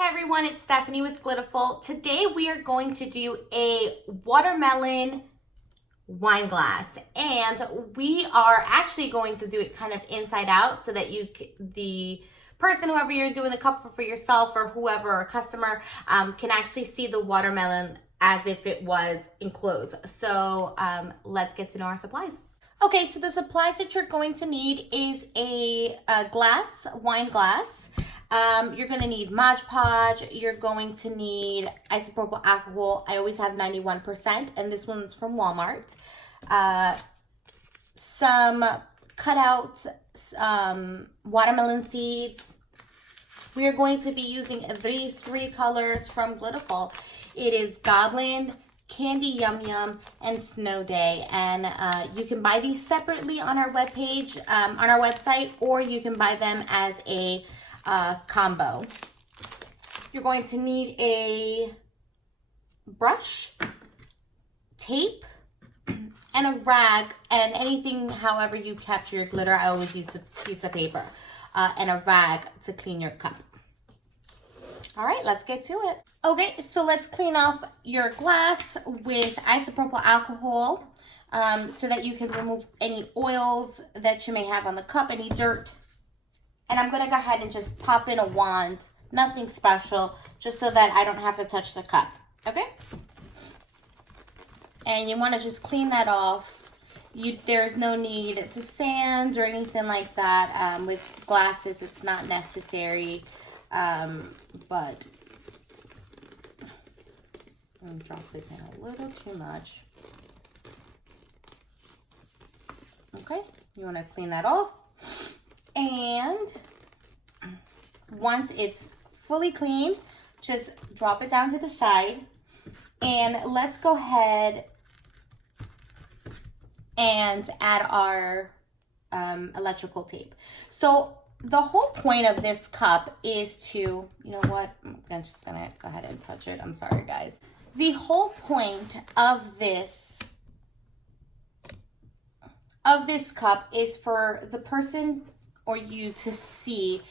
Hey everyone, it's Stephanie with Glittaful. Today we are going to do a watermelon wine glass, and we are actually going to do it kind of inside out so that the person, whoever you're doing the cup for yourself or whoever, a customer, can actually see the watermelon as if it was enclosed. So let's get to know our supplies. Okay, so the supplies that you're going to need is a glass, wine glass. You're going to need Mod Podge. You're going to need isopropyl alcohol. I always have 91%, and this one's from Walmart. Some cutout watermelon seeds. We are going to be using these three colors from Glittaful. It is Goblin, Candy Yum Yum, and Snow Day. And you can buy these separately on our webpage, on our website, or you can buy them as a combo. You're going to need a brush, tape, and a rag, and anything however you capture your glitter. I always use a piece of paper and a rag to clean your cup. All right, let's get to it. Okay, so let's clean off your glass with isopropyl alcohol so that you can remove any oils that you may have on the cup, any dirt. And I'm going to go ahead and just pop in a wand, nothing special, just so that I don't have to touch the cup, okay? And you want to just clean that off. There's no need to sand or anything like that. With glasses, it's not necessary, but I'm going to drop this in a little too much. Okay, you want to clean that off. And once it's fully clean, just drop it down to the side. And let's go ahead and add our electrical tape. So the whole point of this cup is to, you know what, I'm just gonna go ahead and touch it. I'm sorry, guys. The whole point of this cup is for the person or you to see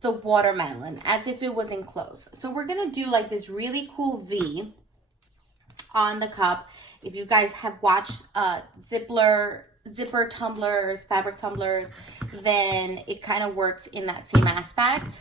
the watermelon as if it was enclosed. So we're gonna do like this really cool V on the cup. If you guys have watched zipper tumblers, fabric tumblers, then it kind of works in that same aspect.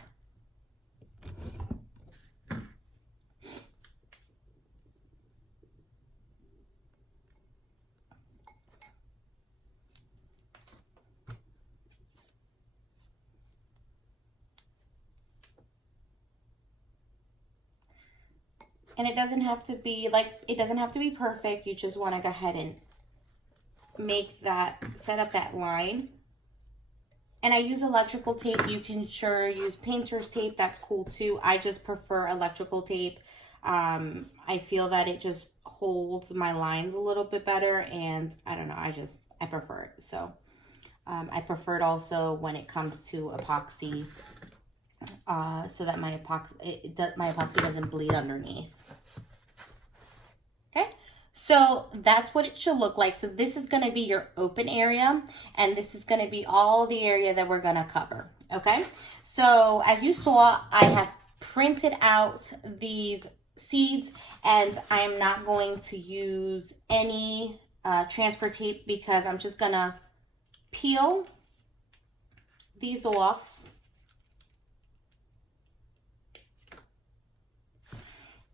And it doesn't have to be perfect. You just want to go ahead and set up that line. And I use electrical tape. You can sure use painter's tape. That's cool too. I just prefer electrical tape. I feel that it just holds my lines a little bit better. And I don't know, I prefer it. So I prefer it also when it comes to epoxy. So that my epoxy doesn't bleed underneath. Okay, so that's what it should look like. So this is going to be your open area, and this is going to be all the area that we're going to cover. Okay, so as you saw, I have printed out these seeds, and I am not going to use any transfer tape because I'm just going to peel these off.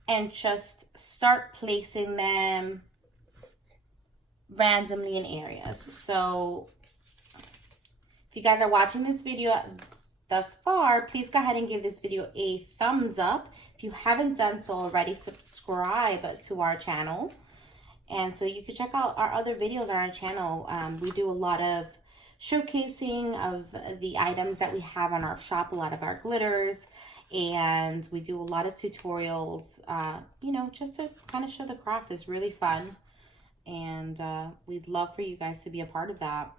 And just start placing them randomly in areas. So if you guys are watching this video thus far, please go ahead and give this video a thumbs up. If you haven't done so already, subscribe to our channel. And so you can check out our other videos on our channel. We do a lot of showcasing of the items that we have on our shop, a lot of our glitters. And we do a lot of tutorials, you know, just to kind of show the craft. Is really fun. And we'd love for you guys to be a part of that.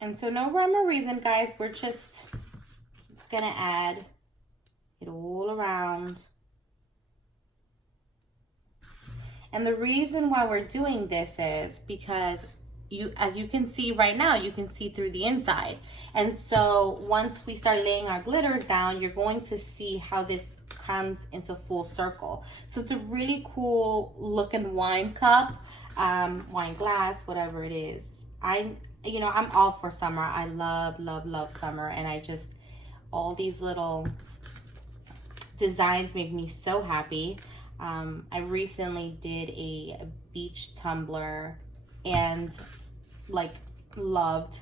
And so no rhyme or reason, guys. We're just going to add it all around. And the reason why we're doing this is because as you can see right now, you can see through the inside. And so once we start laying our glitters down, you're going to see how this comes into full circle. So it's a really cool looking wine cup, wine glass, whatever it is. I'm all for summer. I love, love, love summer. And all these little designs make me so happy. I recently did a beach tumbler and like loved.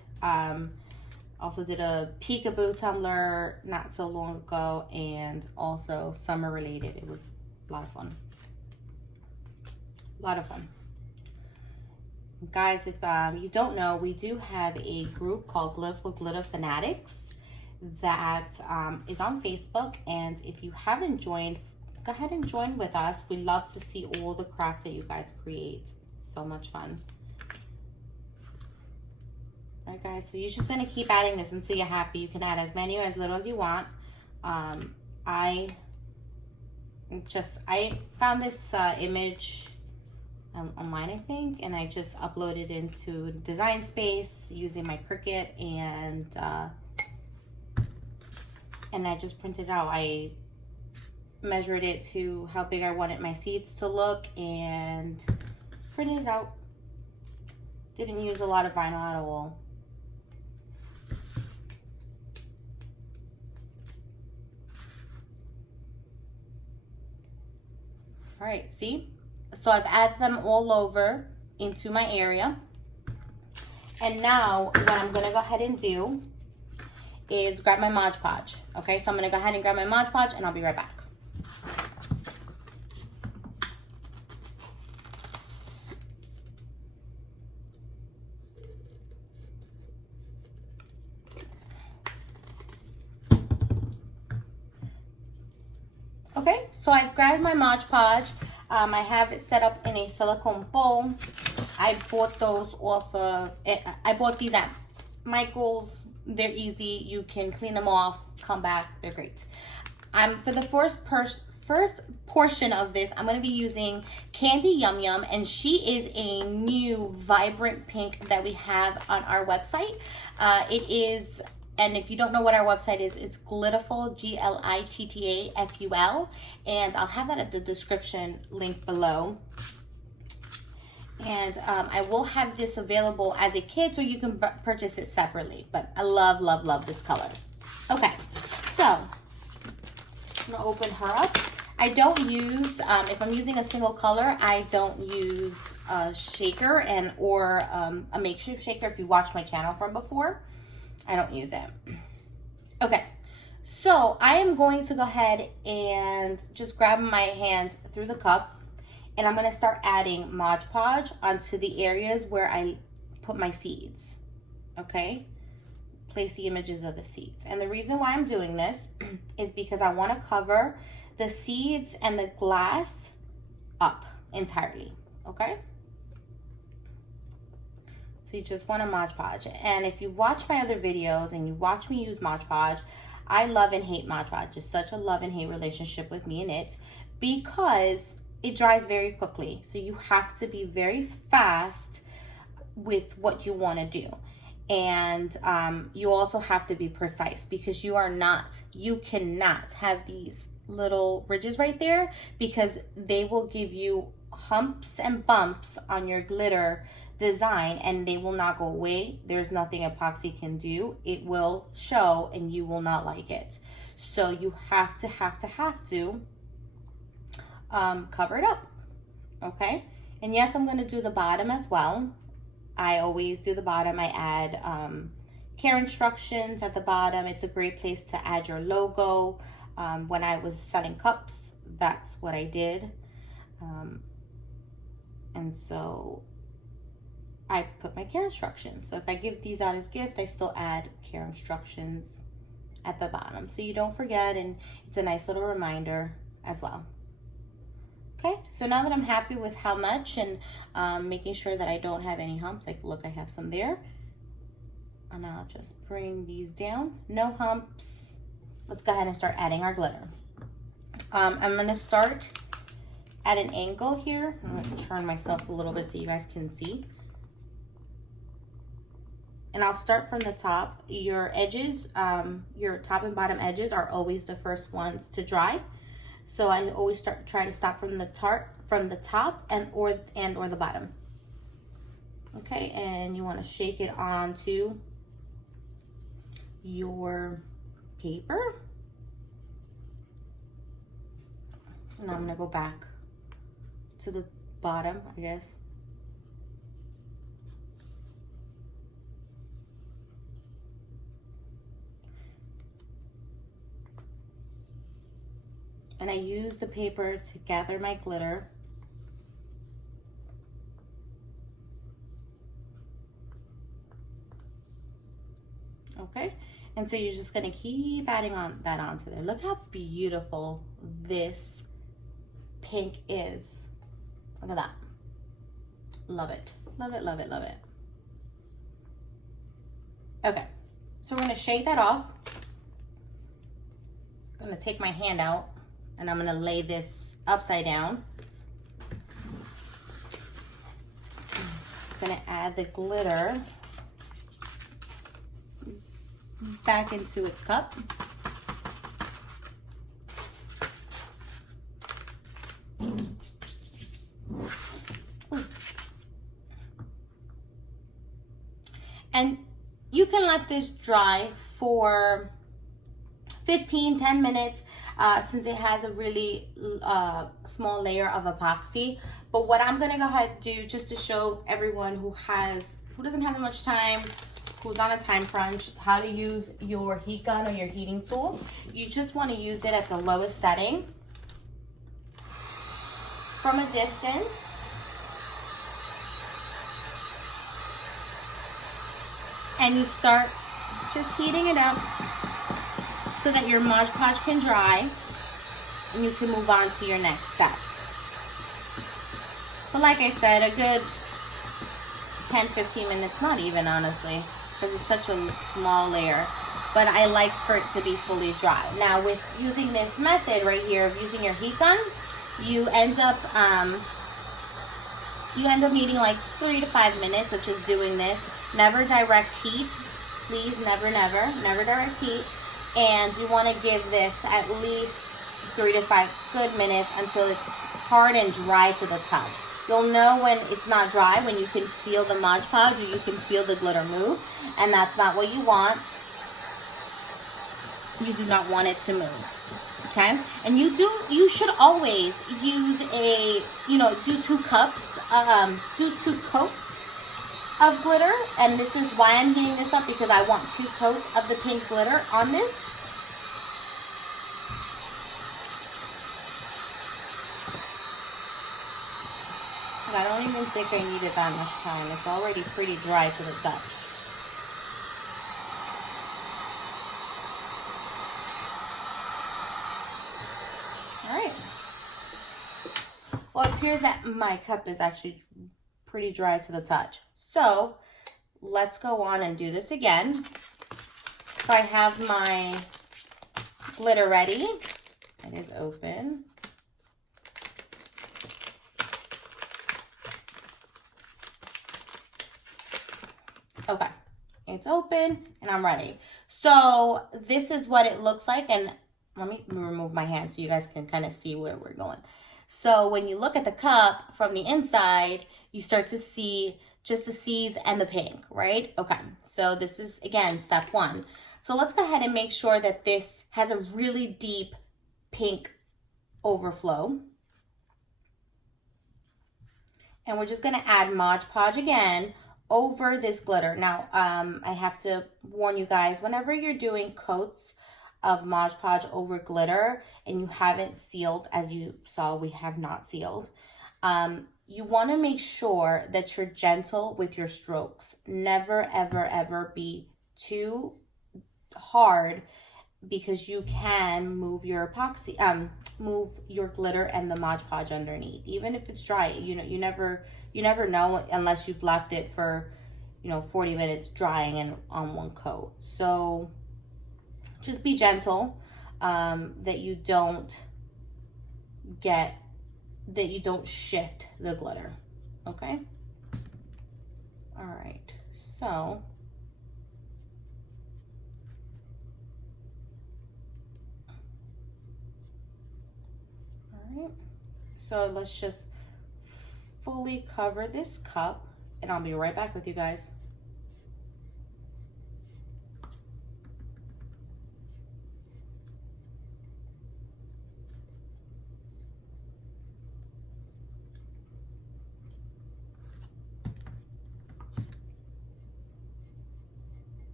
Also did a peekaboo tumbler not so long ago, and also summer related. It was a lot of fun. A lot of fun. Guys, if you don't know, we do have a group called Glittaful Glitter Fanatics that is on Facebook, and if you haven't joined, go ahead and join with us. We love to see all the crafts that you guys create. So much fun. All right, guys, so you're just gonna keep adding this until you're happy. You can add as many or as little as you want. I found this image online, I think, and I just uploaded into Design Space using my Cricut, and I just printed it out. I measured it to how big I wanted my seeds to look and printed it out. Didn't use a lot of vinyl at all. All right, see? So I've added them all over into my area. And now what I'm gonna go ahead and do is grab my Mod Podge. Okay, so I'm gonna go ahead and grab my Mod Podge and I'll be right back. Okay, so I've grabbed my Mod Podge. I have it set up in a silicone bowl. I bought those off of, I bought these at Michael's. They're easy. You can clean them off, come back. They're great. For the first portion of this, I'm going to be using Candy Yum Yum, and she is a new vibrant pink that we have on our website. It is, and if you don't know what our website is, it's Glittaful, Glittaful, and I'll have that at the description link below. And I will have this available as a kit, so you can purchase it separately. But I love, love, love this color. Okay, so I'm gonna open her up. I don't use, if I'm using a single color, I don't use a shaker or a makeshift shaker. If you watched my channel from before, I don't use it. Okay, so I am going to go ahead and just grab my hand through the cup, and I'm gonna start adding Mod Podge onto the areas where I put my seeds, okay? Place the images of the seeds. And the reason why I'm doing this is because I wanna cover the seeds and the glass up entirely, okay? So you just want to Mod Podge. And if you watch my other videos and you watch me use Mod Podge, I love and hate Mod Podge. It's such a love and hate relationship with me and it, because it dries very quickly. So you have to be very fast with what you want to do. And you also have to be precise, because you cannot have these little ridges right there, because they will give you humps and bumps on your glitter design and they will not go away. There's nothing epoxy can do. It will show and you will not like it. So you have to cover it up, okay? And yes, I'm going to do the bottom as well. I always do the bottom. I add care instructions at the bottom. It's a great place to add your logo. When I was selling cups, that's what I did. And so I put my care instructions. So if I give these out as gift, I still add care instructions at the bottom, so you don't forget, and it's a nice little reminder as well. Okay, so now that I'm happy with how much and making sure that I don't have any humps, like look, I have some there. And I'll just bring these down. No humps. Let's go ahead and start adding our glitter. I'm gonna start at an angle here. I'm gonna turn myself a little bit so you guys can see. and I'll start from the top. Your edges, your top and bottom edges are always the first ones to dry. So I always try to start from the top and or the bottom. Okay, and you want to shake it onto your paper. And I'm gonna go back to the bottom, I guess. And I use the paper to gather my glitter. Okay, and so you're just gonna keep adding that onto there. Look how beautiful this pink is. Look at that. Love it, love it, love it, love it. Okay, so we're gonna shake that off. I'm gonna take my hand out and I'm gonna lay this upside down. I'm gonna add the glitter back into its cup. And you can let this dry for 10 minutes since it has a really small layer of epoxy. But what I'm gonna go ahead and do, just to show everyone who doesn't have that much time, who's on a time crunch, how to use your heat gun or your heating tool. You just want to use it at the lowest setting from a distance. And you start just heating it up so that your Mod Podge can dry and you can move on to your next step. But like I said, a good 10-15 minutes, not even honestly, because it's such a small layer, but I like for it to be fully dry. Now with using this method right here of using your heat gun, you end up needing like 3 to 5 minutes of just doing this. Never direct heat, please, never direct heat. And you want to give this at least 3 to 5 good minutes until it's hard and dry to the touch. You'll know when it's not dry, when you can feel the Mod Podge or you can feel the glitter move, and that's not what you want. You do not want it to move, okay? And you should always use do 2 cups, do 2 coats of glitter, and this is why I'm heating this up, because I want 2 coats of the pink glitter on this. I don't even think I needed that much time. It's already pretty dry to the touch. All right. Well, it appears that my cup is actually pretty dry to the touch. So let's go on and do this again. So I have my glitter ready. It is open. Okay, it's open and I'm ready. So this is what it looks like, and let me remove my hand so you guys can kind of see where we're going. So when you look at the cup from the inside, you start to see just the seeds and the pink, right? Okay, so this is, again, step 1. So let's go ahead and make sure that this has a really deep pink overflow. And we're just gonna add Mod Podge again over this glitter. Now, I have to warn you guys, whenever you're doing coats of Mod Podge over glitter and you haven't sealed, as you saw, we have not sealed, you want to make sure that you're gentle with your strokes. Never, ever, ever be too hard, because you can move your epoxy, move your glitter and the Mod Podge underneath. Even if it's dry, you never know unless you've left it for 40 minutes drying and on one coat. So just be gentle, that you don't shift the glitter. Okay, all right, so right, so let's just fully cover this cup, and I'll be right back with you guys.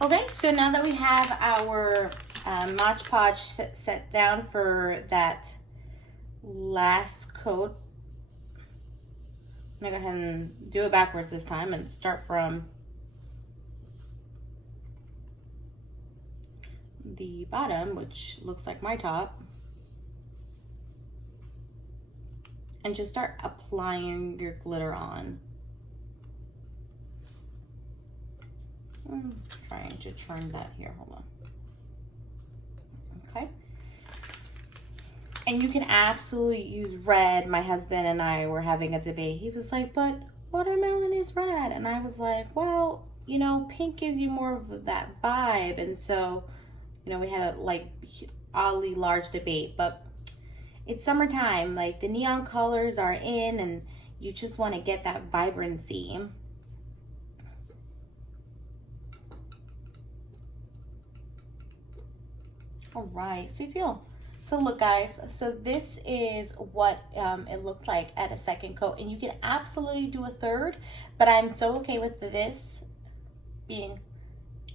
Okay, so now that we have our Mod Podge set down for that last coat, I'm gonna go ahead and do it backwards this time and start from the bottom, which looks like my top, and just start applying your glitter on. I'm trying to turn that here, hold on. Okay. And you can absolutely use red. My husband and I were having a debate. He was like, but watermelon is red. And I was like, well, you know, pink gives you more of that vibe. And so, you know, we had a like oddly large debate, but it's summertime. Like the neon colors are in and you just want to get that vibrancy. All right, sweet deal. So look guys, so this is what it looks like at a second coat, and you can absolutely do a third, but I'm so okay with this being,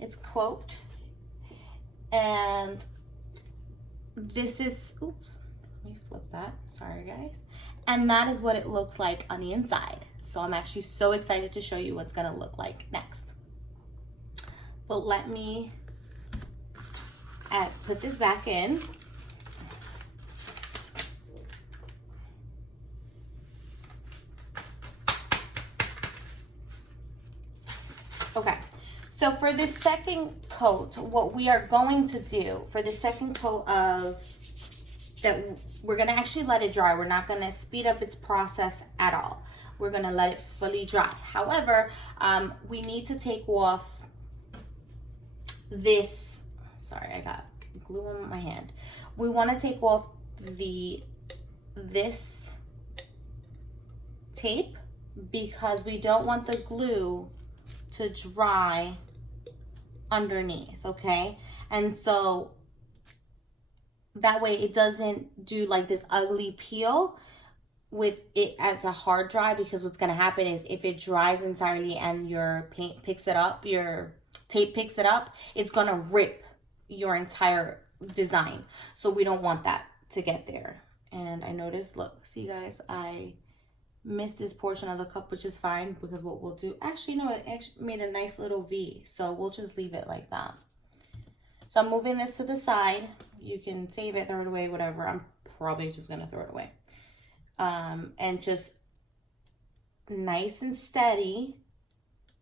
it's quote, and this is, oops, let me flip that, sorry guys, and that is what it looks like on the inside. So I'm actually so excited to show you what's gonna look like next. But let me put this back in. Okay, so for this second coat, what we are going to do for the second coat of that, we're gonna actually let it dry. We're not gonna speed up its process at all. We're gonna let it fully dry. However, we need to take off this, sorry, I got glue on my hand. We want to take off this tape because we don't want the glue to dry underneath, okay? And so that way it doesn't do like this ugly peel with it as a hard dry, because what's going to happen is if it dries entirely and your paint picks it up, your tape picks it up, it's going to rip your entire design. So we don't want that to get there. And I noticed, look, see guys, I missed this portion of the cup, which is fine, because what we'll do, actually, no, it actually made a nice little V, so we'll just leave it like that. So I'm moving this to the side. You can save it, throw it away, whatever. I'm probably just gonna throw it away. And just nice and steady,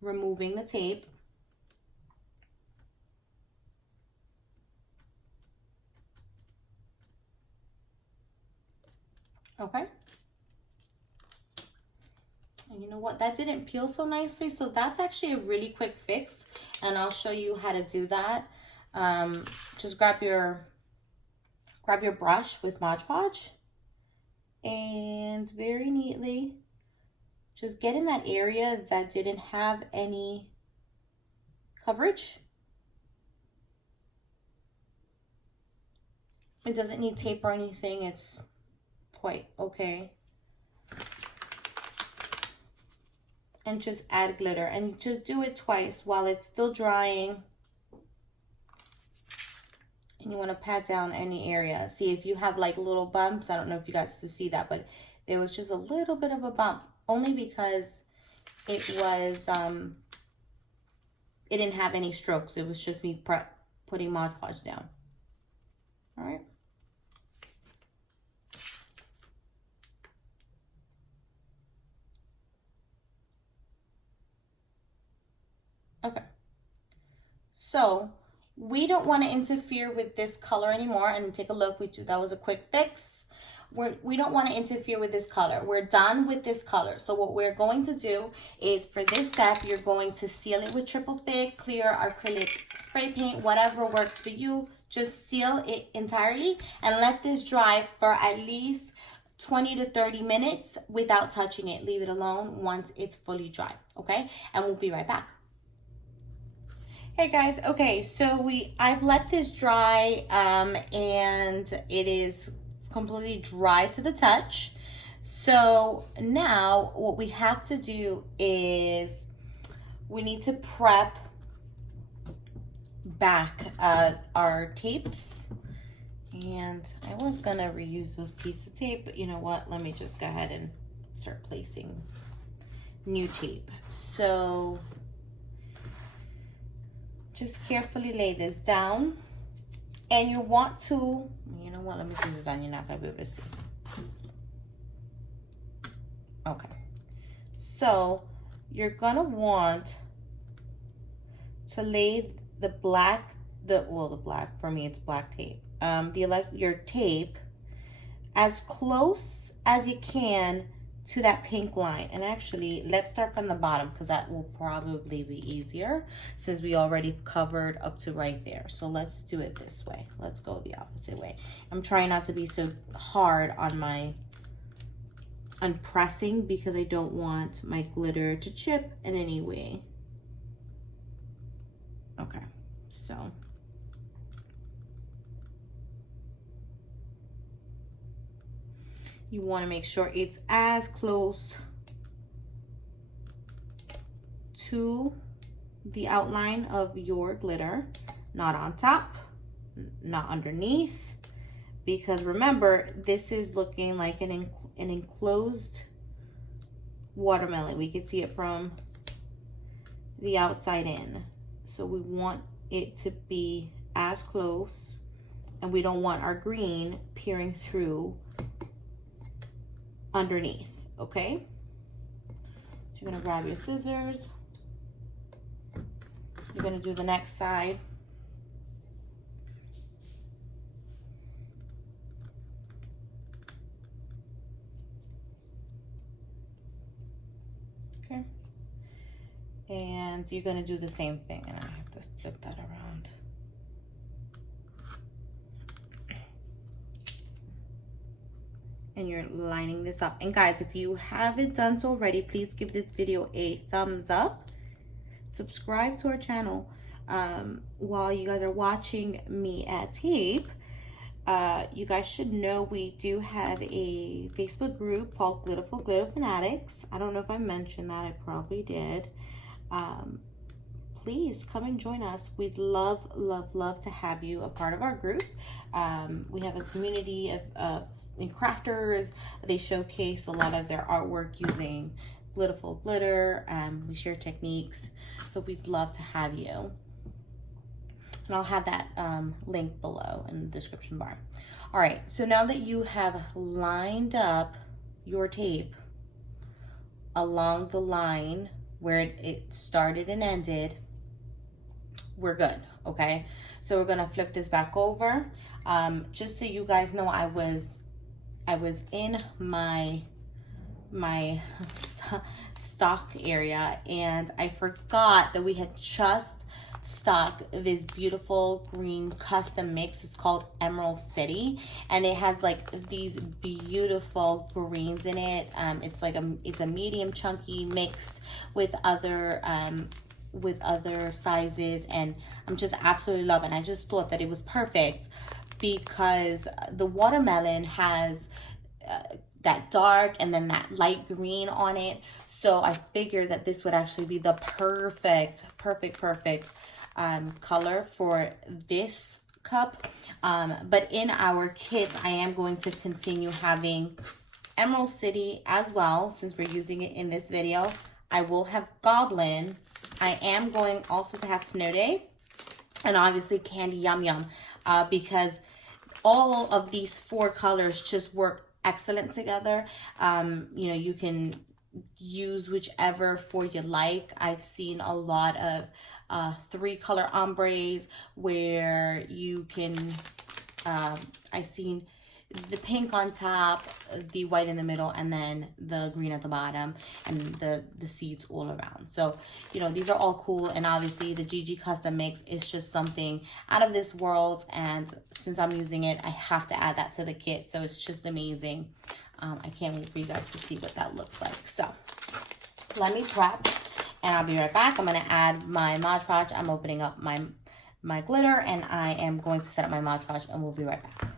removing the tape. Okay. And you know what? That didn't peel so nicely, so that's actually a really quick fix, and I'll show you how to do that. Just grab your brush with Mod Podge and very neatly just get in that area that didn't have any coverage. It doesn't need tape or anything. It's quite okay. And just add glitter, and just do it twice while it's still drying. And you want to pat down any area. See if you have like little bumps. I don't know if you guys can see that, but there was just a little bit of a bump, only because it was it didn't have any strokes. It was just me putting Mod Podge down. All right. Okay. So we don't want to interfere with this color anymore. And take a look, that was a quick fix. We don't want to interfere with this color. We're done with this color. So what we're going to do is, for this step, you're going to seal it with triple thick, clear acrylic spray paint, whatever works for you. Just seal it entirely and let this dry for at least 20 to 30 minutes without touching it. Leave it alone once it's fully dry, okay? And we'll be right back. Hey guys, okay, so I've let this dry and it is completely dry to the touch. So now what we have to do is we need to prep back our tapes. And I was gonna reuse those pieces of tape, but you know what? Let me just go ahead and start placing new tape. So just carefully lay this down, and you want to, you know what, let me see this on, you're not gonna be able to see. Okay, so you're gonna want to lay the black, for me it's black tape, your tape as close as you can to that pink line. And actually, let's start from the bottom, because that will probably be easier since we already covered up to right there. So let's do it this way. Let's go the opposite way. I'm trying not to be so hard on my unpressing, because I don't want my glitter to chip in any way. Okay, so you want to make sure it's as close to the outline of your glitter, not on top, not underneath, because remember, this is looking like an enclosed watermelon. We can see it from the outside in. So we want it to be as close, and we don't want our green peering through underneath, okay? So you're gonna grab your scissors. You're gonna do the next side. Okay. And you're gonna do the same thing, and I have to flip that around. And you're lining this up. And guys, if you haven't done so already, please give this video a thumbs up. Subscribe to our channel. While you guys are watching me add tape, you guys should know we do have a Facebook group called Glittaful Glitter Fanatics. I don't know if I mentioned that. I probably did. please come and join us. We'd love, love, love to have you a part of our group. We have a community of crafters. They showcase a lot of their artwork using Glittaful glitter. We share techniques, so we'd love to have you. And I'll have that link below in the description bar. All right, so now that you have lined up your tape along the line where it started and ended, we're good, okay? So we're gonna flip this back over. Just so you guys know, I was in my stock area, and I forgot that we had just stock this beautiful green custom mix. It's called Emerald City, and it has like these beautiful greens in it. It's a medium chunky mixed with other sizes, and I'm just absolutely loving it. I just thought that it was perfect because the watermelon has that dark and then that light green on it. So I figured that this would actually be the perfect color for this cup. But in our kits, I am going to continue having Emerald City as well, since we're using it in this video. I will have Goblin. I am going also to have Snow Day, and obviously Candy Yum Yum, because all of these 4 colors just work excellent together. You know, you can use whichever 4 you like. I've seen a lot of 3 color ombres where you can I've seen the pink on top, the white in the middle, and then the green at the bottom, and the seeds all around. So, you know, these are all cool. And obviously the GG custom mix is just something out of this world, and since I'm using it, I have to add that to the kit. So it's just amazing. I can't wait for you guys to see what that looks like. So let me prep, and I'll be right back. I'm going to add my Mod Podge. I'm opening up my glitter, and I am going to set up my Mod Podge, and we'll be right back.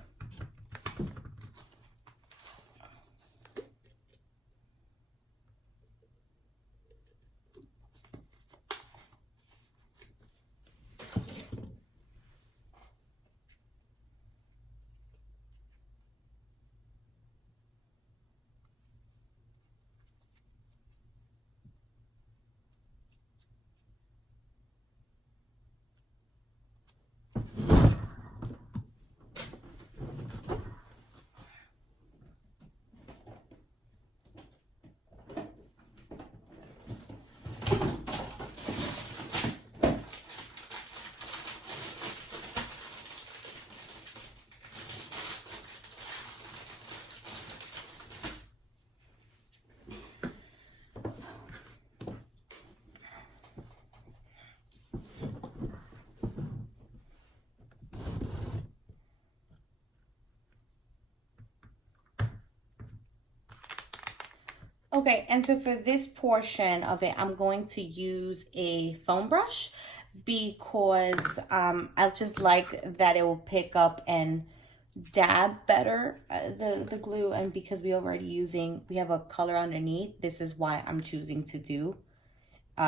Okay, and so for this portion of it, I'm going to use a foam brush because I just like that it will pick up and dab better the glue, and because we have a color underneath, this is why I'm choosing to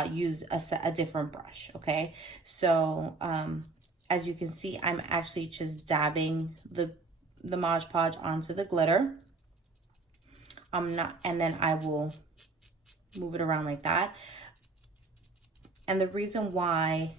use a different brush. Okay, so as you can see, I'm actually just dabbing the Mod Podge onto the glitter. And then I will move it around like that. And the reason why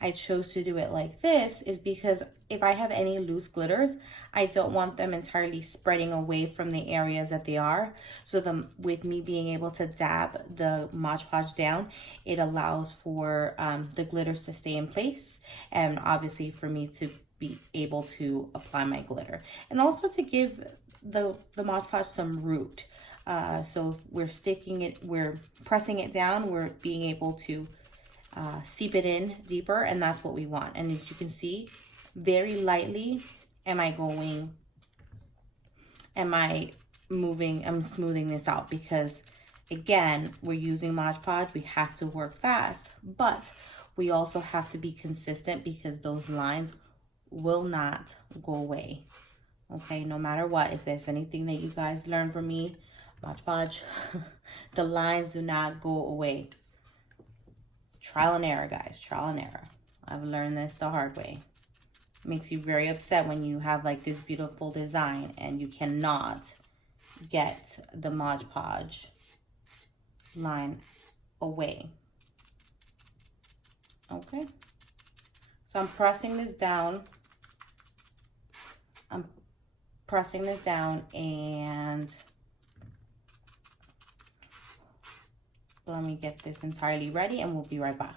I chose to do it like this is because if I have any loose glitters, I don't want them entirely spreading away from the areas that they are. So with me being able to dab the Mod Podge down, it allows for the glitters to stay in place, and obviously for me to be able to apply my glitter, and also to give the Mod Podge some root. So if we're pressing it down, we're being able to seep it in deeper, and that's what we want. And as you can see, very lightly I'm smoothing this out, because again, we're using Mod Podge, we have to work fast, but we also have to be consistent, because those lines will not go away. Okay, no matter what. If there's anything that you guys learn from me, Mod Podge, the lines do not go away. Trial and error, guys, trial and error. I've learned this the hard way. It makes you very upset when you have like this beautiful design and you cannot get the Mod Podge line away. Okay, so I'm pressing this down. I'm pressing this down, and let me get this entirely ready and we'll be right back.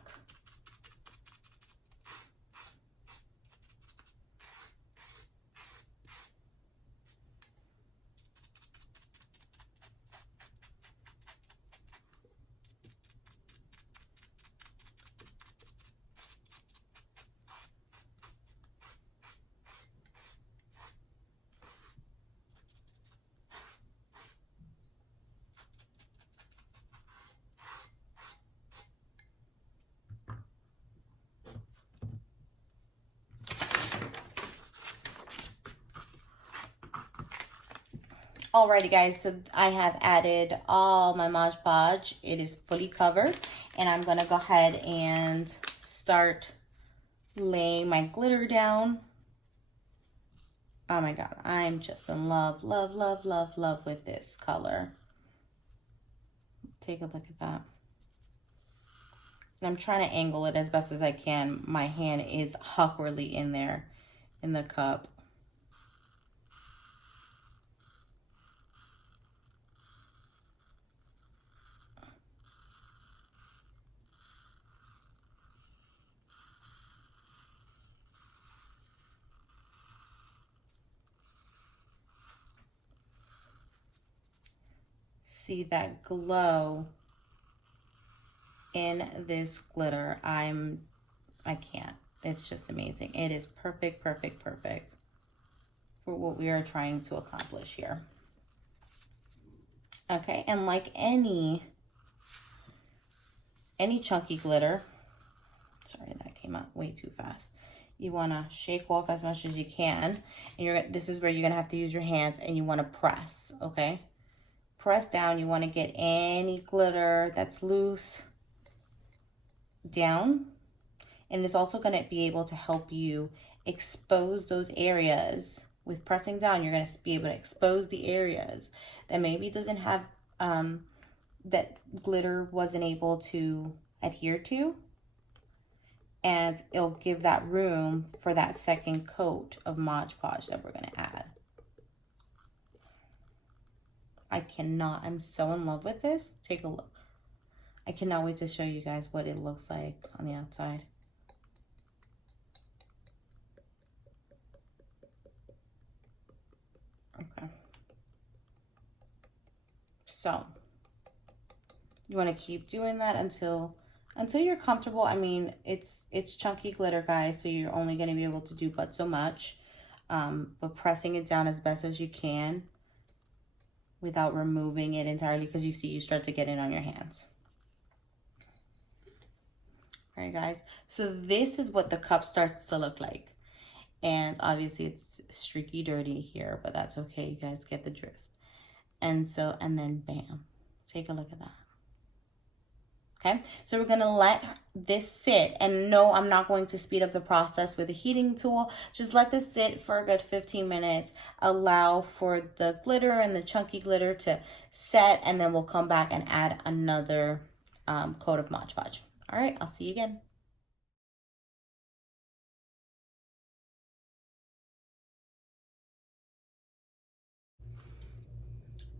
Alrighty guys, so I have added all my Mod Podge. It is fully covered, and I'm gonna go ahead and start laying my glitter down. Oh my god, I'm just in love, love, love, love, love with this color. Take a look at that. And I'm trying to angle it as best as I can. My hand is awkwardly in there in the cup. See that glow in this glitter. I can't. It's just amazing. It is perfect, perfect, perfect for what we are trying to accomplish here. Okay, and like any chunky glitter, sorry, that came out way too fast. You want to shake off as much as you can, and this is where you're gonna have to use your hands, and you want to press. Okay, press down. You want to get any glitter that's loose down, and it's also going to be able to help you expose those areas. With pressing down, you're going to be able to expose the areas that maybe doesn't have that glitter wasn't able to adhere to, and it'll give that room for that second coat of Mod Podge that we're going to add. I'm so in love with this. Take a look. I cannot wait to show you guys what it looks like on the outside. Okay. So you want to keep doing that until you're comfortable. I mean, it's chunky glitter, guys, so you're only going to be able to do but so much. But pressing it down as best as you can without removing it entirely, because you start to get it on your hands. All right, guys, so this is what the cup starts to look like. And obviously it's streaky dirty here, but that's okay. You guys get the drift. And then bam, take a look at that. Okay, so we're gonna let this sit, and no, I'm not going to speed up the process with a heating tool. Just let this sit for a good 15 minutes. Allow for the glitter and the chunky glitter to set, and then we'll come back and add another coat of Mod Podge. All right, I'll see you again.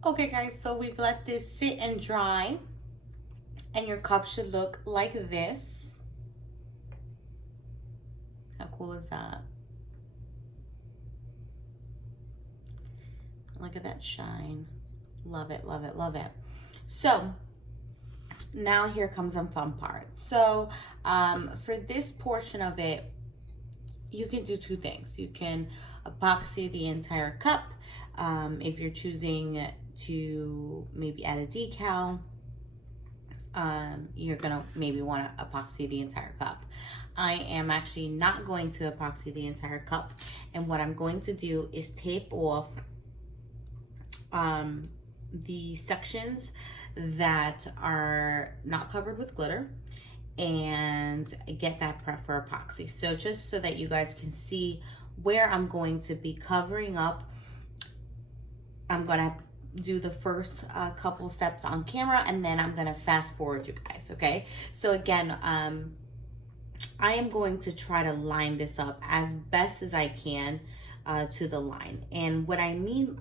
Okay, guys, so we've let this sit and dry, and your cup should look like this. How cool is that? Look at that shine. Love it, love it, love it. So now here comes some fun part. So for this portion of it, you can do two things. You can epoxy the entire cup. If you're choosing to maybe add a decal, you're gonna maybe want to epoxy the entire cup. I am actually not going to epoxy the entire cup, and what I'm going to do is tape off the sections that are not covered with glitter, and get that prep for epoxy. So just so that you guys can see where I'm going to be covering up, I'm gonna do the first couple steps on camera, and then I'm gonna fast forward you guys, okay? So again, I am going to try to line this up as best as I can to the line. And what I mean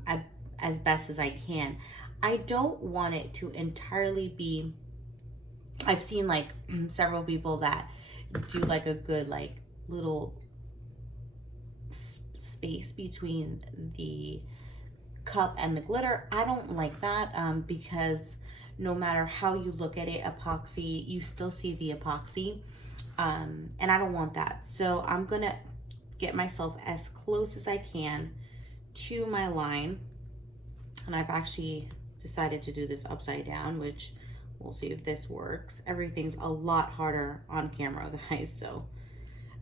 as best as I can, I don't want it to entirely be, I've seen like several people that do like a good like little space between the cup and the glitter. I don't like that because no matter how you look at it, epoxy, you still see the epoxy, and I don't want that. So I'm gonna get myself as close as I can to my line, and I've actually decided to do this upside down, which we'll see if this works. Everything's a lot harder on camera, guys, so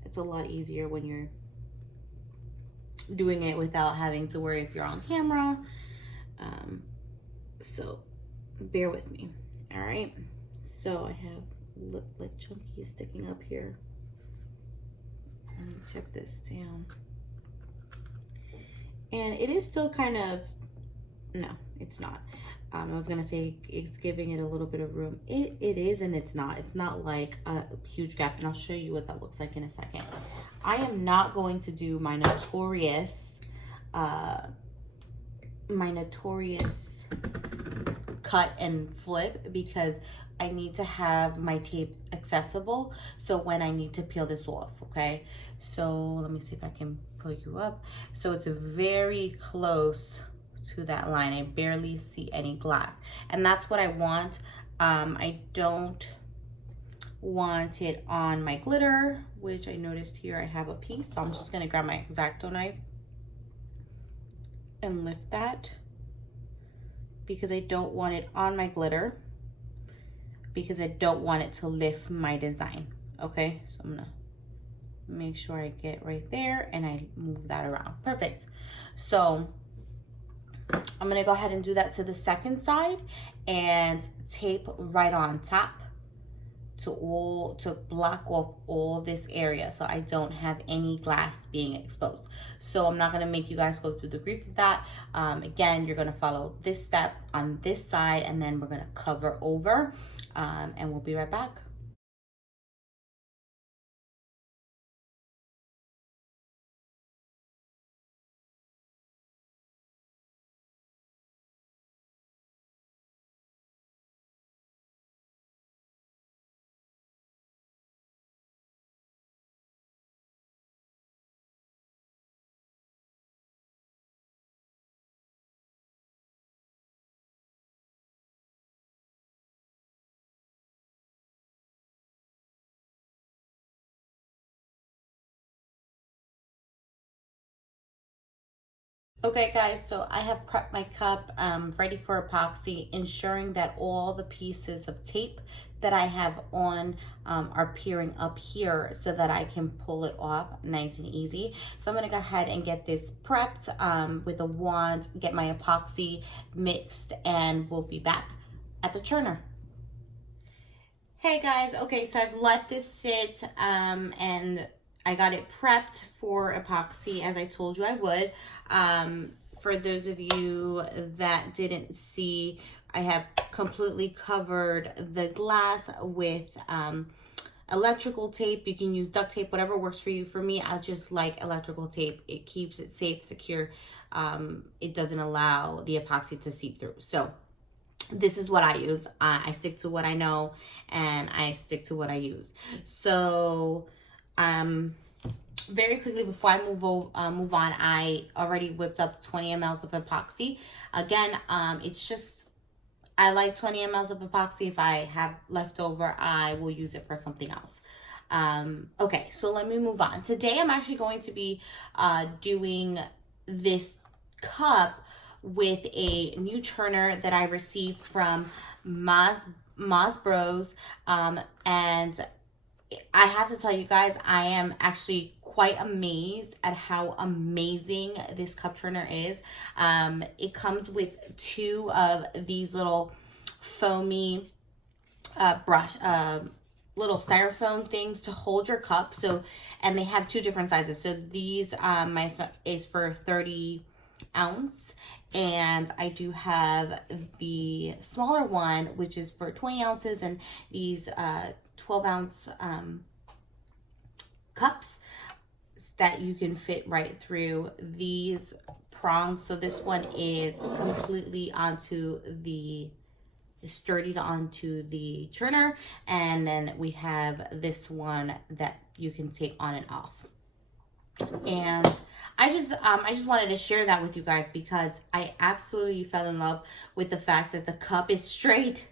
it's a lot easier when you're doing it without having to worry if you're on camera. So bear with me. All right, so I have like chunky sticking up here. Let me tip this down, and it is still kind of, no, it's not. I was gonna say it's giving it a little bit of room. It is, and it's not. It's not like a huge gap, and I'll show you what that looks like in a second. I am not going to do my notorious cut and flip, because I need to have my tape accessible so when I need to peel this off, okay? So let me see if I can pull you up. So it's very close to that line. I barely see any glass, and that's what I want. I don't want it on my glitter, which I noticed here I have a piece, so I'm just gonna grab my X-Acto knife and lift that, because I don't want it on my glitter, because I don't want it to lift my design. Okay, so I'm gonna make sure I get right there and I move that around. Perfect. So I'm gonna go ahead and do that to the second side and tape right on top to block off all this area so I don't have any glass being exposed. So I'm not gonna make you guys go through the grief of that. Again, you're gonna follow this step on this side, and then we're gonna cover over, and we'll be right back. Okay guys, so I have prepped my cup ready for epoxy, ensuring that all the pieces of tape that I have on are peering up here so that I can pull it off nice and easy. So I'm gonna go ahead and get this prepped with a wand, get my epoxy mixed, and we'll be back at the churner. Hey guys, okay, so I've let this sit and I got it prepped for epoxy as I told you I would. For those of you that didn't see, I have completely covered the glass with electrical tape. You can use duct tape, whatever works for you. For me, I just like electrical tape. It keeps it safe, secure. It doesn't allow the epoxy to seep through. So this is what I use. I stick to what I know, and I stick to what I use. So very quickly before I move on, I already whipped up 20 mLs of epoxy. Again, it's just, I like 20 mLs of epoxy. If I have leftover, I will use it for something else. Okay, so let me move on. Today I'm actually going to be doing this cup with a new churner that I received from Moz Bros, and I have to tell you guys, I am actually quite amazed at how amazing this cup churner is. It comes with two of these little foamy little styrofoam things to hold your cup. So, and they have 2 different sizes. So these, my is for 30 ounce, and I do have the smaller one, which is for 20 ounces, and these 12 ounce cups that you can fit right through these prongs. So this one is completely onto the sturdy onto the turner, and then we have this one that you can take on and off. And I just wanted to share that with you guys because I absolutely fell in love with the fact that the cup is straight.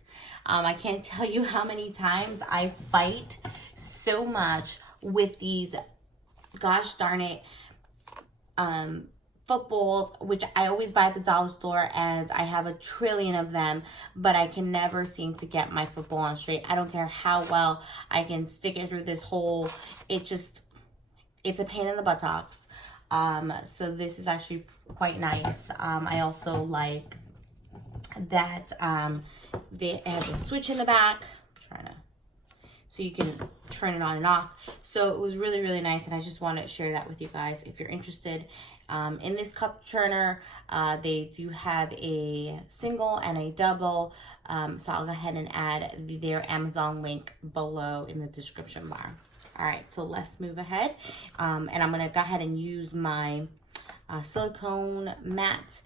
I can't tell you how many times I fight so much with these, gosh darn it, footballs, which I always buy at the dollar store, and I have a trillion of them, but I can never seem to get my football on straight. I don't care how well I can stick it through this hole. It's a pain in the buttocks. So this is actually quite nice. I also like that it has a switch in the back. So you can turn it on and off. So it was really, really nice, and I just wanted to share that with you guys. If you're interested in this cup turner, they do have a single and a double. So I'll go ahead and add their Amazon link below in the description bar. All right, so let's move ahead. And I'm gonna go ahead and use my silicone mat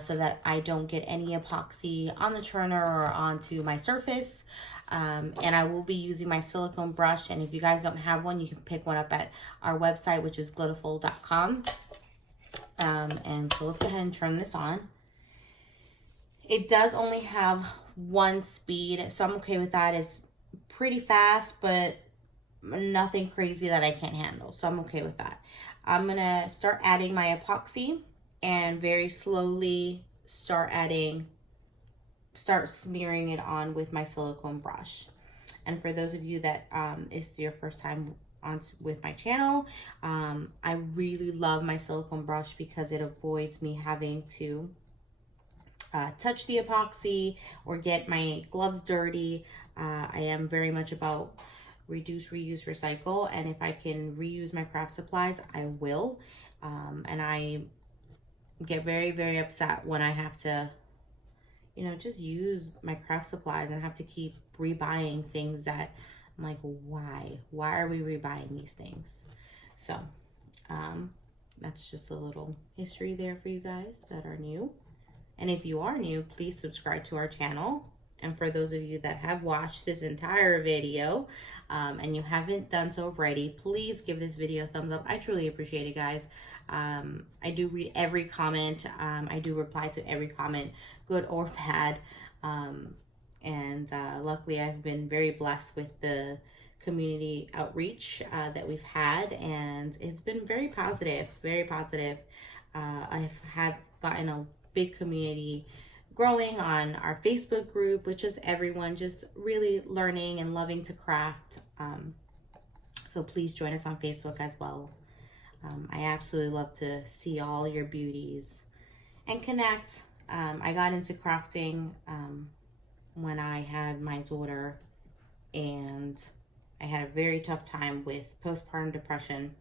so that I don't get any epoxy on the turner or onto my surface. And I will be using my silicone brush, and if you guys don't have one, you can pick one up at our website, which is glittaful.com. And so let's go ahead and turn this on. It does only have 1 speed, so I'm okay with that. It's pretty fast, but nothing crazy that I can't handle, so I'm okay with that. I'm gonna start adding my epoxy and very slowly start smearing it on with my silicone brush. And for those of you that is your first time on with my channel, I really love my silicone brush because it avoids me having to touch the epoxy or get my gloves dirty. I am very much about reduce, reuse, recycle, and if I can reuse my craft supplies, I will. And I get very, very upset when I have to, you know, just use my craft supplies and have to keep rebuying things that I'm like, why are we rebuying these things? So that's just a little history there for you guys that are new. And if you are new, please subscribe to our channel. And for those of you that have watched this entire video and you haven't done so already, please give this video a thumbs up. I truly appreciate it, guys. I do read every comment. I do reply to every comment, good or bad. And luckily, I've been very blessed with the community outreach that we've had, and it's been very positive, very positive. I have gotten a big community growing on our Facebook group, which is everyone just really learning and loving to craft. So please join us on Facebook as well. I absolutely love to see all your beauties and connect. I got into crafting when I had my daughter, and I had a very tough time with postpartum depression,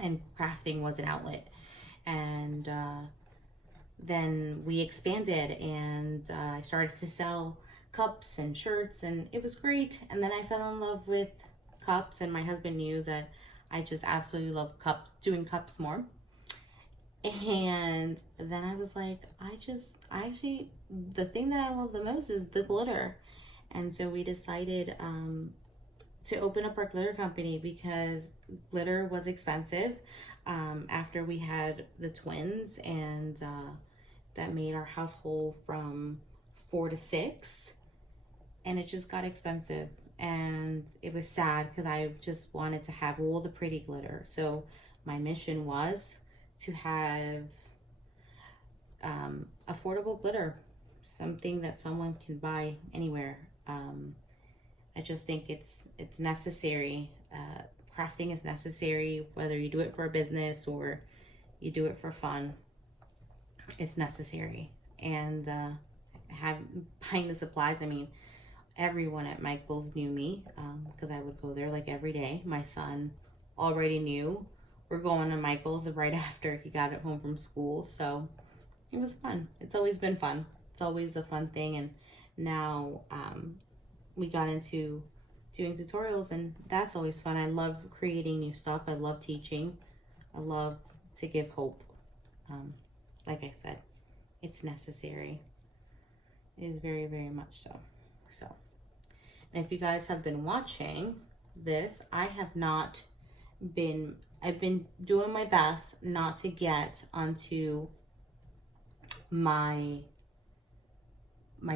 and crafting was an outlet. And then we expanded, and I started to sell cups and shirts, and it was great. And then I fell in love with cups, and my husband knew that I just absolutely love cups, doing cups more. And then I was like, the thing that I love the most is the glitter. And so we decided to open up our glitter company because glitter was expensive after we had the twins, and that made our household from 4 to 6, and it just got expensive. And it was sad because I just wanted to have all the pretty glitter. So my mission was to have affordable glitter, something that someone can buy anywhere. I just think it's necessary. Crafting is necessary, whether you do it for a business or you do it for fun. It's necessary. And buying the supplies, I mean, everyone at Michael's knew me because I would go there like every day. My son already knew we're going to Michael's right after he got it home from school. So it was fun. It's always been fun. It's always a fun thing. And now we got into doing tutorials, and that's always fun. I love creating new stuff. I love teaching. I love to give hope. Like I said, it's necessary. It is very, very much so. So, and if you guys have been watching this, I've been doing my best not to get onto my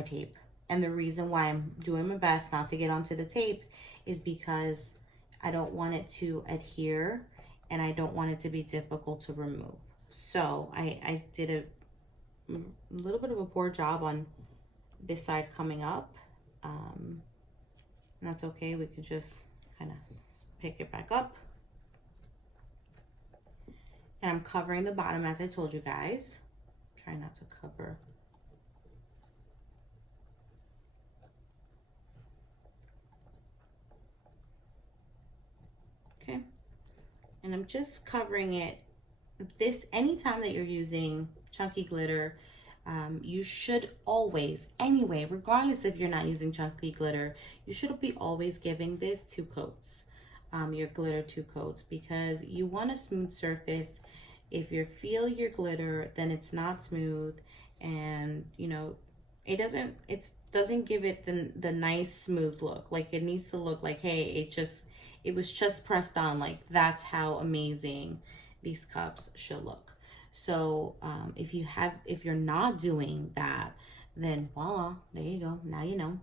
tape. And the reason why I'm doing my best not to get onto the tape is because I don't want it to adhere, and I don't want it to be difficult to remove. So I did a little bit of a poor job on this side coming up. And that's okay. We can just kind of pick it back up. And I'm covering the bottom as I told you guys. Try not to cover. Okay. And I'm just covering it. Anytime that you're using chunky glitter, you should always, anyway, regardless if you're not using chunky glitter, you should be always giving this 2 coats, your glitter 2 coats, because you want a smooth surface. If you feel your glitter, then it's not smooth, and you know, it doesn't give it the nice smooth look. Like, it needs to look like, hey, it was just pressed on. Like, that's how amazing these cups should look. So if you're not doing that, then voila, there you go. Now you know.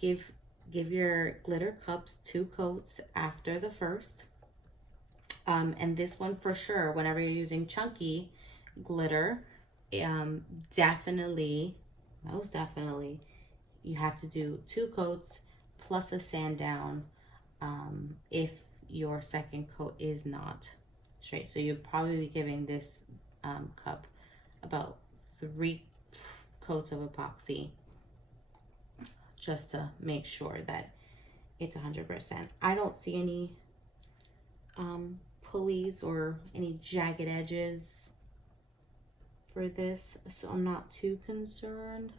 Give your glitter cups 2 coats after the first. And this one for sure, whenever you're using chunky glitter, definitely, most definitely, you have to do 2 coats plus a sand down if your second coat is not straight. So you'll probably be giving this cup about 3 coats of epoxy just to make sure that it's 100%. I don't see any pulleys or any jagged edges for this, so I'm not too concerned.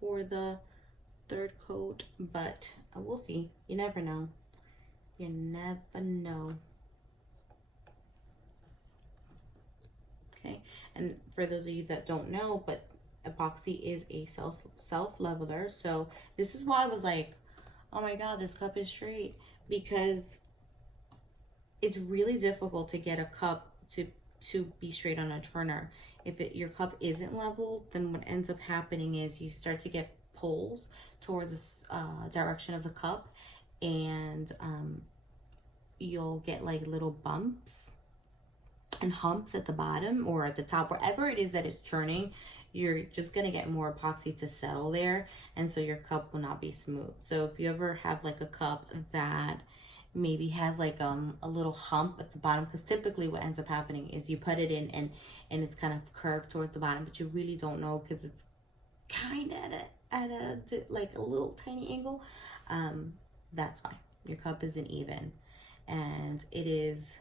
For the 3rd coat, but we'll see. You never know. You never know. Okay, and for those of you that don't know, but epoxy is a self leveler. So this is why I was like, oh my god, this cup is straight, because it's really difficult to get a cup to be straight on a turner. If your cup isn't level, then what ends up happening is you start to get pulls towards the direction of the cup, and you'll get like little bumps and humps at the bottom or at the top, wherever it is that it's churning. You're just gonna get more epoxy to settle there, and so your cup will not be smooth. So if you ever have like a cup that maybe has like a little hump at the bottom, because typically what ends up happening is you put it in and it's kind of curved towards the bottom, but you really don't know because it's kind of at a little tiny angle. That's why your cup isn't even, and it is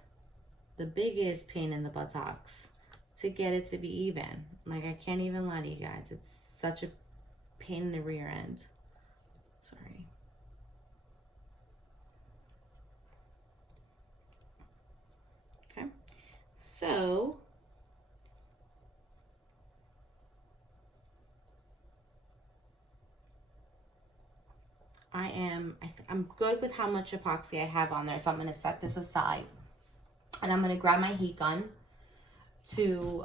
the biggest pain in the buttocks to get it to be even. Like, I can't even lie to you guys, it's such a pain in the rear end. Sorry. Okay, so I'm good with how much epoxy I have on there, so I'm going to set this aside, and I'm going to grab my heat gun to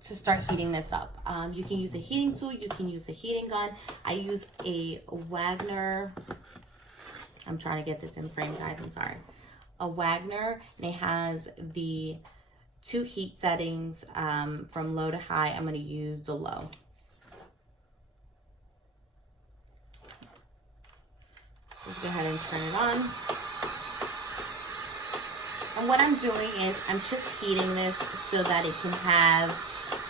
start heating this up. You can use a heating tool, you can use a heating gun. I use a Wagner, I'm trying to get this in frame, guys, I'm sorry. A Wagner, and it has the 2 heat settings from low to high. I'm going to use the low. Let's go ahead and turn it on. And what I'm doing is I'm just heating this so that it can have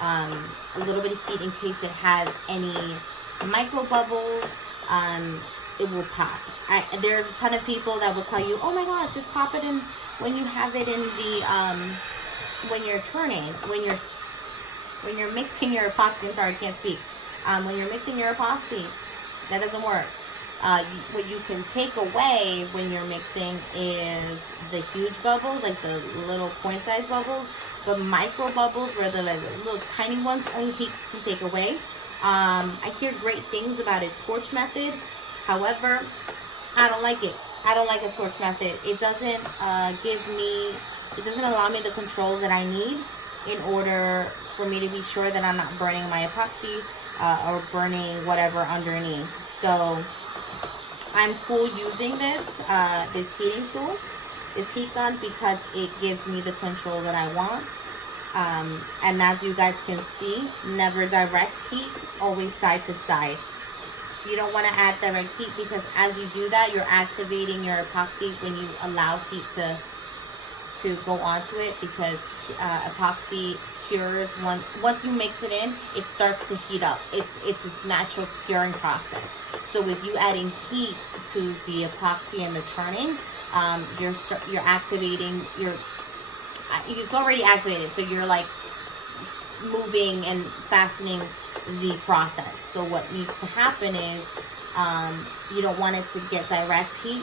a little bit of heat in case it has any micro bubbles. It will pop. There's a ton of people that will tell you, oh my god, just pop it in when you have it in the when you're churning, when you're mixing your epoxy. I'm sorry, I can't speak. When you're mixing your epoxy, that doesn't work. What you can take away when you're mixing is the huge bubbles, like the little point-sized bubbles. But micro bubbles, where the like, little tiny ones, only heat can take away. I hear great things about a torch method. However, I don't like it. I don't like a torch method. It doesn't it doesn't allow me the control that I need in order for me to be sure that I'm not burning my epoxy or burning whatever underneath. So I'm cool using this heating tool, this heat gun, because it gives me the control that I want. And as you guys can see, never direct heat, always side to side. You don't want to add direct heat, because as you do that, you're activating your epoxy when you allow heat to go onto it, because epoxy cures once you mix it in, it starts to heat up. It's its natural curing process. So with you adding heat to the epoxy and the churning, you're activating it's already activated, so you're like moving and fastening the process. So what needs to happen is you don't want it to get direct heat,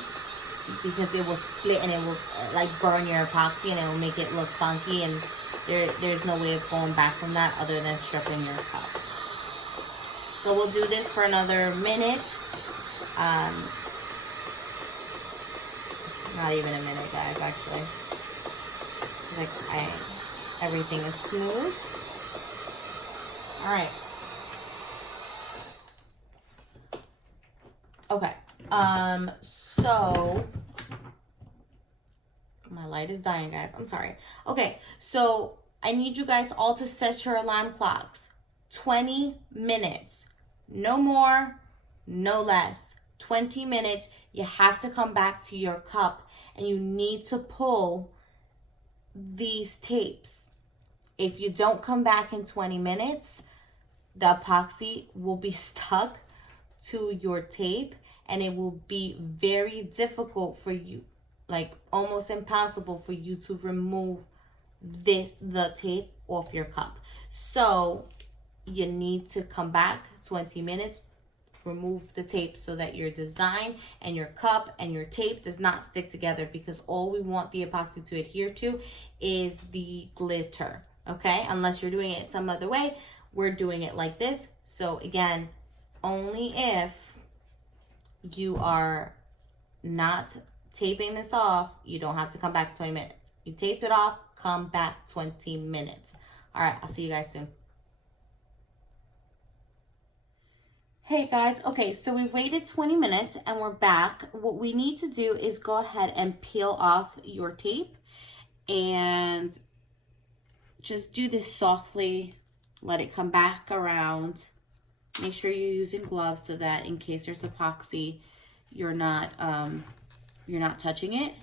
because it will split and it will like burn your epoxy, and it will make it look funky, and there's no way of going back from that other than stripping your cup. So we'll do this for another minute. Not even a minute, guys, actually. Like everything is smooth. All right. Okay. So my light is dying, guys. I'm sorry. Okay. So I need you guys all to set your alarm clocks. 20 minutes. No more, no less. 20 minutes. You have to come back to your cup, and you need to pull these tapes. If you don't come back in 20 minutes, the epoxy will be stuck to your tape, and it will be very difficult for you, like almost impossible for you to remove the tape off your cup. So you need to come back 20 minutes, remove the tape, so that your design and your cup and your tape does not stick together, because all we want the epoxy to adhere to is the glitter. Okay, unless you're doing it some other way, we're doing it like this. So again, only if you are not taping this off, you don't have to come back in 20 minutes. You taped it off, come back 20 minutes. All right, I'll see you guys soon. Hey guys, okay, so we've waited 20 minutes and we're back. What we need to do is go ahead and peel off your tape, and just do this softly. Let it come back around. Make sure you're using gloves so that in case there's epoxy, you're not touching it.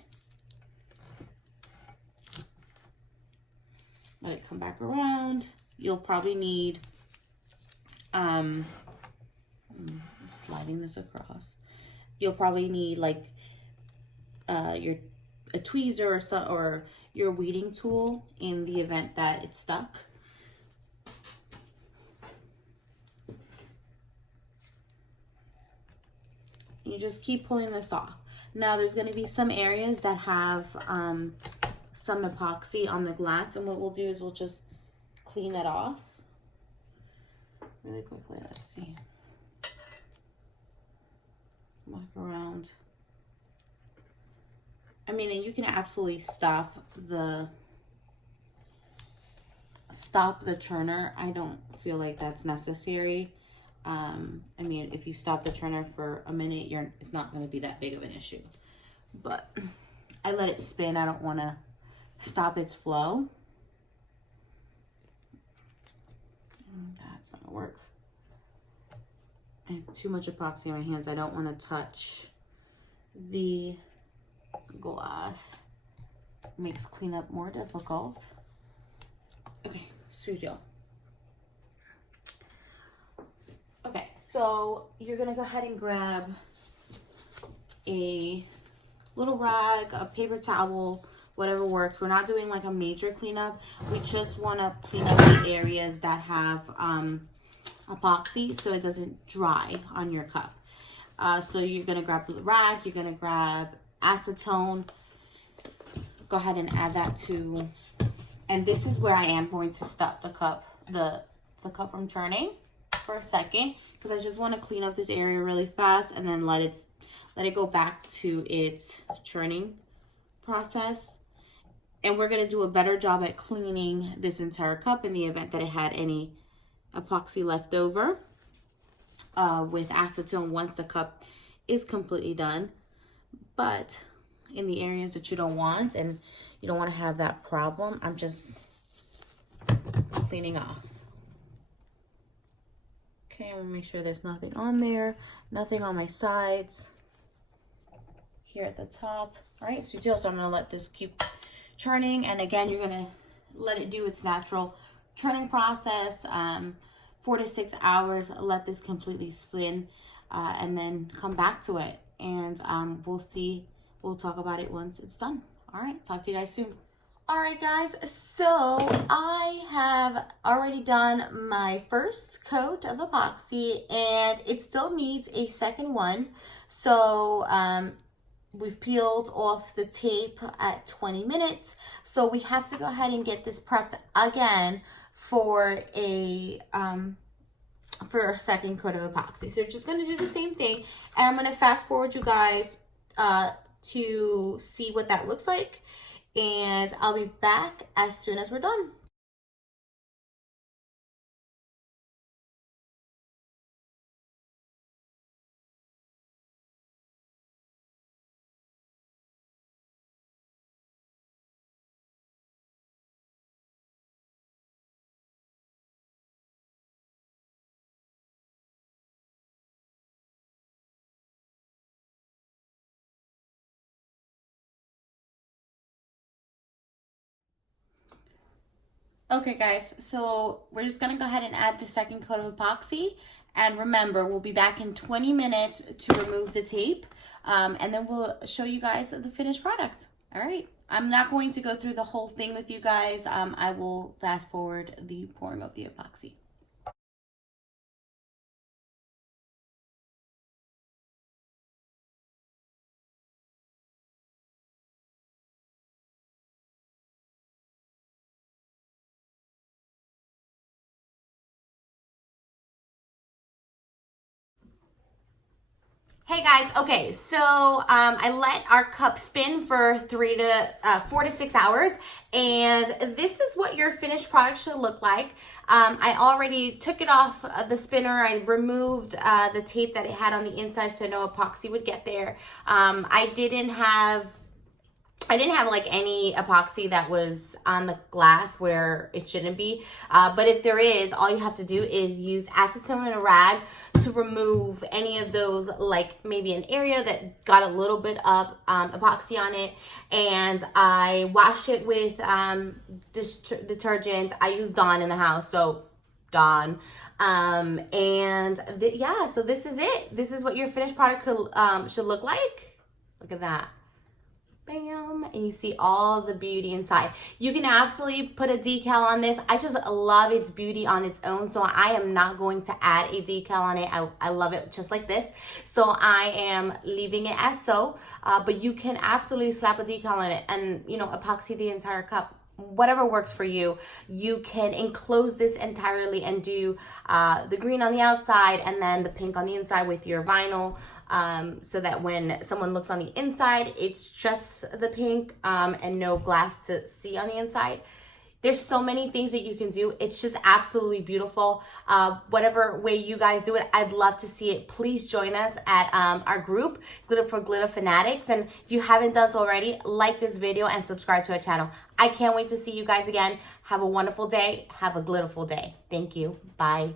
Let it come back around. You'll probably need I'm sliding this across. You'll probably need like a tweezer or your weeding tool in the event that it's stuck. You just keep pulling this off. Now there's going to be some areas that have some epoxy on the glass, and what we'll do is we'll just clean that off really quickly. Let's see. Walk around. I mean, and you can absolutely stop the churner. I don't feel like that's necessary. I mean, if you stop the churner for a minute, it's not going to be that big of an issue. But I let it spin. I don't want to stop its flow. That's not going to work. I have too much epoxy on my hands. I don't want to touch the glass. It makes cleanup more difficult. Okay, sweet y'all. Okay, so you're gonna go ahead and grab a little rag, a paper towel, whatever works. We're not doing like a major cleanup. We just want to clean up the areas that have epoxy so it doesn't dry on your cup. So you're going to grab the rag, you're going to grab acetone. Go ahead and add that to, and this is where I am going to stop the cup, the cup from churning for a second, because I just want to clean up this area really fast and then let it go back to its churning process. And we're going to do a better job at cleaning this entire cup in the event that it had any epoxy left over with acetone once the cup is completely done. But in the areas that you don't want and you don't want to have that problem, I'm just cleaning off. Okay, I'm going to make sure there's nothing on there, nothing on my sides. Here at the top. All right, so I'm going to let this keep churning, and again, you're going to let it do its natural churning process, 4 to 6 hours. Let this completely spin, and then come back to it, and we'll talk about it once it's done. All right, talk to you guys soon. All right, guys, so I have already done my first coat of epoxy, and it still needs a second one. So we've peeled off the tape at 20 minutes. So we have to go ahead and get this prepped again for a second coat of epoxy. So we're just going to do the same thing. And I'm going to fast forward you guys to see what that looks like. And I'll be back as soon as we're done. Okay guys, so we're just gonna go ahead and add the second coat of epoxy. And remember, we'll be back in 20 minutes to remove the tape. And then we'll show you guys the finished product. All right, I'm not going to go through the whole thing with you guys. I will fast forward the pouring of the epoxy. Hey guys, okay, so I let our cup spin for 4 to 6 hours, and this is what your finished product should look like. I already took it off the spinner. I removed the tape that it had on the inside so no epoxy would get there. I didn't have like any epoxy that was on the glass where it shouldn't be. But if there is, all you have to do is use acetone and a rag to remove any of those, like maybe an area that got a little bit of epoxy on it. And I wash it with detergent. I use Dawn in the house, so Dawn. Yeah, so this is it. This is what your finished product should look like. Look at that. Bam, and you see all the beauty inside. You can absolutely put a decal on this. I just love its beauty on its own, so I am not going to add a decal on it. I love it just like this, so I am leaving it as so. But you can absolutely slap a decal on it and, you know, epoxy the entire cup. Whatever works for you. You can enclose this entirely and do the green on the outside and then the pink on the inside with your vinyl, so that when someone looks on the inside, it's just the pink and no glass to see on the inside. There's so many things that you can do. It's just absolutely beautiful. Whatever way you guys do it, I'd love to see it. Please join us at our group, Glittaful Glitter Fanatics. And if you haven't done so already, like this video and subscribe to our channel. I can't wait to see you guys again. Have a wonderful day. Have a glitterful day. Thank you. Bye.